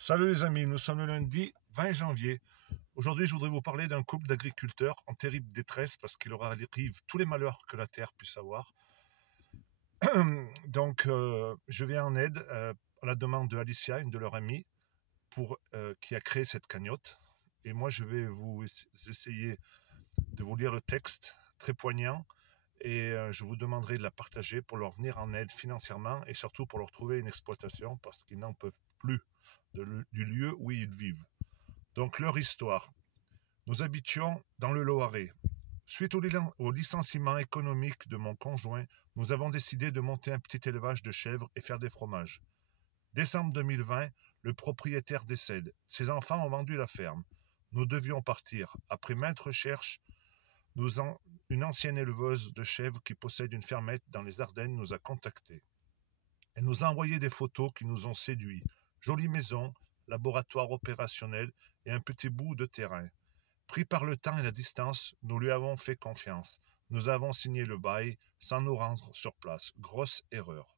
Salut les amis, nous sommes le lundi 20 janvier. Aujourd'hui, je voudrais vous parler d'un couple d'agriculteurs en terrible détresse parce qu'il leur arrive tous les malheurs que la terre puisse avoir. Donc, je viens en aide à la demande de Alicia, une de leurs amies, qui a créé cette cagnotte. Et moi, je vais vous essayer de vous lire le texte, très poignant, et je vous demanderai de la partager pour leur venir en aide financièrement et surtout pour leur trouver une exploitation parce qu'ils n'en peuvent plus du lieu où ils vivent. Donc leur histoire. Nous habitions dans le Loiret. Suite au licenciement économique de mon conjoint, nous avons décidé de monter un petit élevage de chèvres et faire des fromages. Décembre 2020, le propriétaire décède. Ses enfants ont vendu la ferme. Nous devions partir. Après maintes recherches, une ancienne éleveuse de chèvres qui possède une fermette dans les Ardennes nous a contactés. Elle nous a envoyé des photos qui nous ont séduits. Jolie maison, laboratoire opérationnel et un petit bout de terrain. Pris par le temps et la distance, nous lui avons fait confiance. Nous avons signé le bail sans nous rendre sur place. Grosse erreur.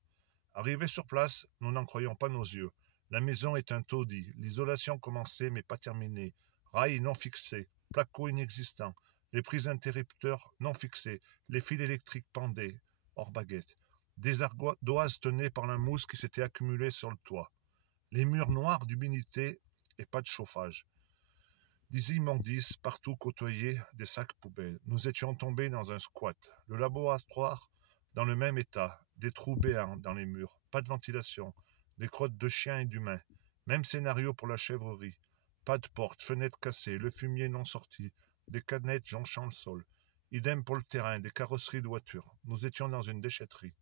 Arrivés sur place, nous n'en croyons pas nos yeux. La maison est un taudis. L'isolation commencée mais pas terminée. Rails non fixés. Placo inexistant. Les prises interrupteurs non fixées. Les fils électriques pendaient. Hors baguette. Des ardoises tenaient par la mousse qui s'était accumulée sur le toit. Les murs noirs d'humidité et pas de chauffage. Des immondices partout côtoyés des sacs poubelles. Nous étions tombés dans un squat. Le laboratoire dans le même état. Des trous béants dans les murs. Pas de ventilation. Des crottes de chiens et d'humains. Même scénario pour la chèvrerie. Pas de porte, fenêtre cassée, le fumier non sorti. Des canettes jonchant le sol. Idem pour le terrain, des carrosseries de voitures. Nous étions dans une déchetterie.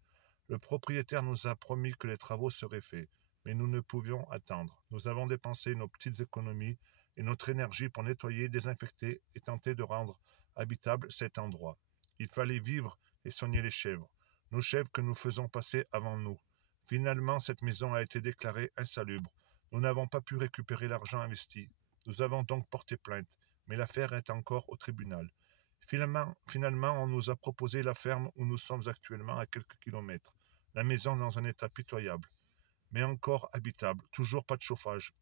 Le propriétaire nous a promis que les travaux seraient faits, mais nous ne pouvions attendre. Nous avons dépensé nos petites économies et notre énergie pour nettoyer, désinfecter et tenter de rendre habitable cet endroit. Il fallait vivre et soigner les chèvres, nos chèvres que nous faisons passer avant nous. Finalement, cette maison a été déclarée insalubre. Nous n'avons pas pu récupérer l'argent investi. Nous avons donc porté plainte, mais l'affaire est encore au tribunal. Finalement, on nous a proposé la ferme où nous sommes actuellement à quelques kilomètres. La maison dans un état pitoyable, mais encore habitable, toujours pas de chauffage.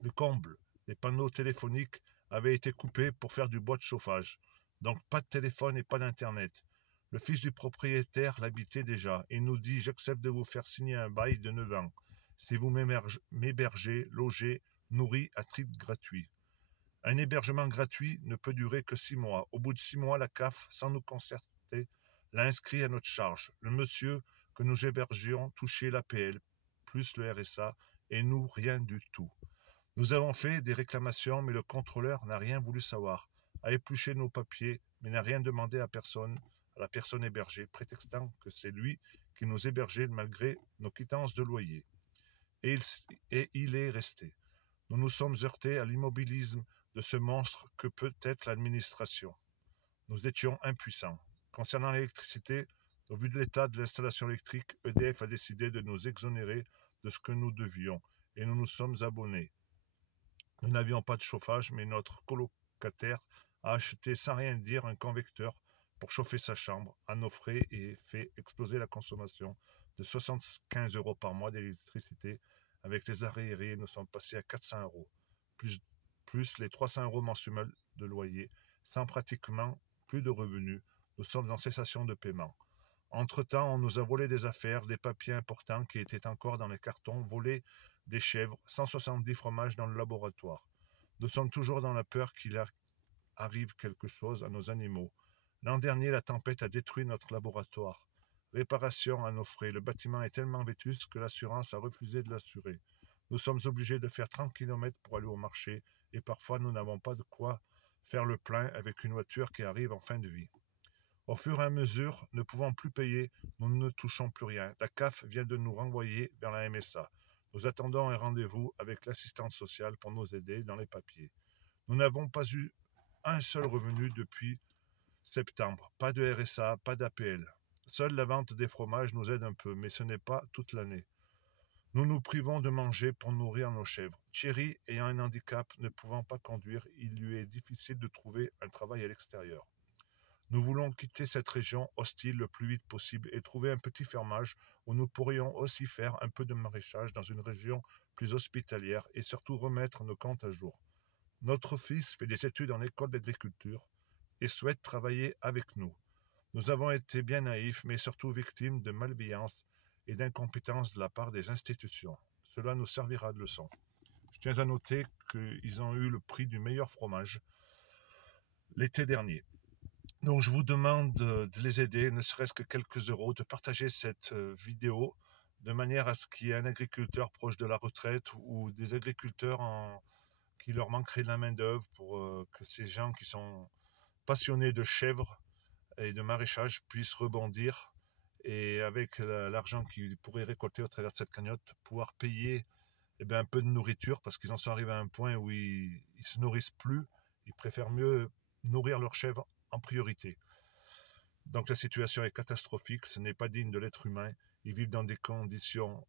Le comble, les panneaux téléphoniques avaient été coupés pour faire du bois de chauffage, donc pas de téléphone et pas d'internet. Le fils du propriétaire l'habitait déjà et nous dit « J'accepte de vous faire signer un bail de 9 ans, si vous m'hébergez, logez, nourris à titre gratuit. » Un hébergement gratuit ne peut durer que 6 mois. Au bout de 6 mois, la CAF, sans nous concerter, l'a inscrit à notre charge. Le monsieur que nous hébergions touchait l'APL, plus le RSA, et nous, rien du tout. Nous avons fait des réclamations, mais le contrôleur n'a rien voulu savoir, a épluché nos papiers, mais n'a rien demandé à la personne hébergée, prétextant que c'est lui qui nous hébergeait malgré nos quittances de loyer. Et il est resté. Nous nous sommes heurtés à l'immobilisme de ce monstre que peut être l'administration. Nous étions impuissants. Concernant l'électricité, au vu de l'état de l'installation électrique, EDF a décidé de nous exonérer de ce que nous devions, et nous nous sommes abonnés. Nous n'avions pas de chauffage, mais notre colocataire a acheté sans rien dire un convecteur pour chauffer sa chambre à nos frais et fait exploser la consommation de 75 € par mois d'électricité. Avec les arriérés, nous sommes passés à 400 €, plus les 300 € mensuels de loyer, sans pratiquement plus de revenus. Nous sommes en cessation de paiement. Entre-temps, on nous a volé des affaires, des papiers importants qui étaient encore dans les cartons, volé des chèvres, 170 fromages dans le laboratoire. Nous sommes toujours dans la peur qu'il arrive quelque chose à nos animaux. L'an dernier, la tempête a détruit notre laboratoire. Réparation à nos frais. Le bâtiment est tellement vétuste que l'assurance a refusé de l'assurer. Nous sommes obligés de faire 30 km pour aller au marché et parfois nous n'avons pas de quoi faire le plein avec une voiture qui arrive en fin de vie. Au fur et à mesure, ne pouvant plus payer, nous ne touchons plus rien. La CAF vient de nous renvoyer vers la MSA. Nous attendons un rendez-vous avec l'assistante sociale pour nous aider dans les papiers. Nous n'avons pas eu un seul revenu depuis septembre. Pas de RSA, pas d'APL. Seule la vente des fromages nous aide un peu, mais ce n'est pas toute l'année. Nous nous privons de manger pour nourrir nos chèvres. Thierry, ayant un handicap, ne pouvant pas conduire, il lui est difficile de trouver un travail à l'extérieur. Nous voulons quitter cette région hostile le plus vite possible et trouver un petit fermage où nous pourrions aussi faire un peu de maraîchage dans une région plus hospitalière et surtout remettre nos comptes à jour. Notre fils fait des études en école d'agriculture et souhaite travailler avec nous. Nous avons été bien naïfs, mais surtout victimes de malveillance et d'incompétence de la part des institutions. Cela nous servira de leçon. Je tiens à noter qu'ils ont eu le prix du meilleur fromage l'été dernier. Donc je vous demande de les aider, ne serait-ce que quelques euros, de partager cette vidéo de manière à ce qu'il y ait un agriculteur proche de la retraite ou des agriculteurs qui leur manquerait de la main-d'œuvre pour que ces gens qui sont passionnés de chèvres et de maraîchage puissent rebondir et avec l'argent qu'ils pourraient récolter au travers de cette cagnotte, pouvoir payer un peu de nourriture parce qu'ils en sont arrivés à un point où ils se nourrissent plus, ils préfèrent mieux nourrir leurs chèvres en priorité. Donc la situation est catastrophique, ce n'est pas digne de l'être humain, ils vivent dans des conditions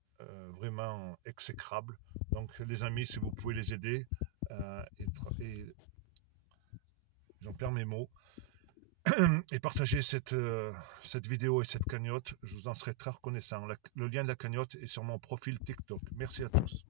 vraiment exécrables. Donc les amis, si vous pouvez les aider, j'en perds mes mots, et partagez cette vidéo et cette cagnotte, je vous en serai très reconnaissant. Le lien de la cagnotte est sur mon profil TikTok. Merci à tous.